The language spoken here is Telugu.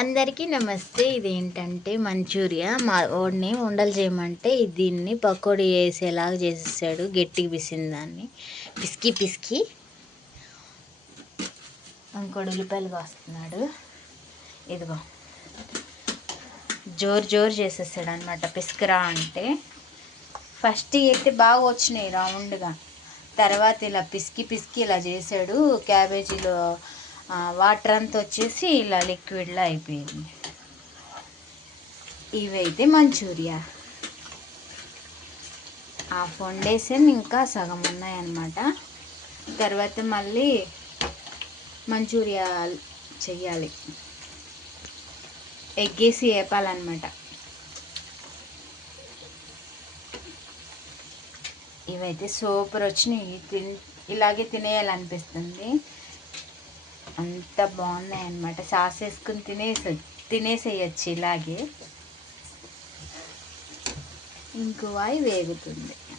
అందరికీ నమస్తే. ఇదేంటంటే మంచూరియా. మా వాడిని ఉండలు చేయమంటే దీన్ని పకోడీ వేసేలాగా చేసేసాడు. గట్టిగా పిసికిన దాన్ని పిసికి పిసికి ఇంకోటి ఉల్లిపాయలు కాస్తున్నాడు. ఇదిగో జోరు చేసేసాడు అనమాట. పిసికిరా అంటే ఫస్ట్ అయితే బాగా వచ్చినాయి రౌండ్గా, తర్వాత ఇలా పిసికి పిసికి ఇలా చేసాడు. క్యాబేజీలో వాటర్ అంతా వచ్చేసి ఇలా లిక్విడ్లా అయిపోయింది. ఇవైతే మంచూరియా హాఫ్ వండేసాను, ఇంకా సగం ఉన్నాయన్నమాట. తర్వాత మళ్ళీ మంచూరియా చెయ్యాలి, ఎగ్గేసి వేపాలన్నమాట. ఇవైతే సూపర్ వచ్చినాయి. ఇలాగే తినేయాలనిపిస్తుంది, అంత బాగున్నాయి అన్నమాట. సాస్ వేసుకుని తినేసేయచ్చు ఇలాగే. ఇంకో వాయి వేగుతుంది.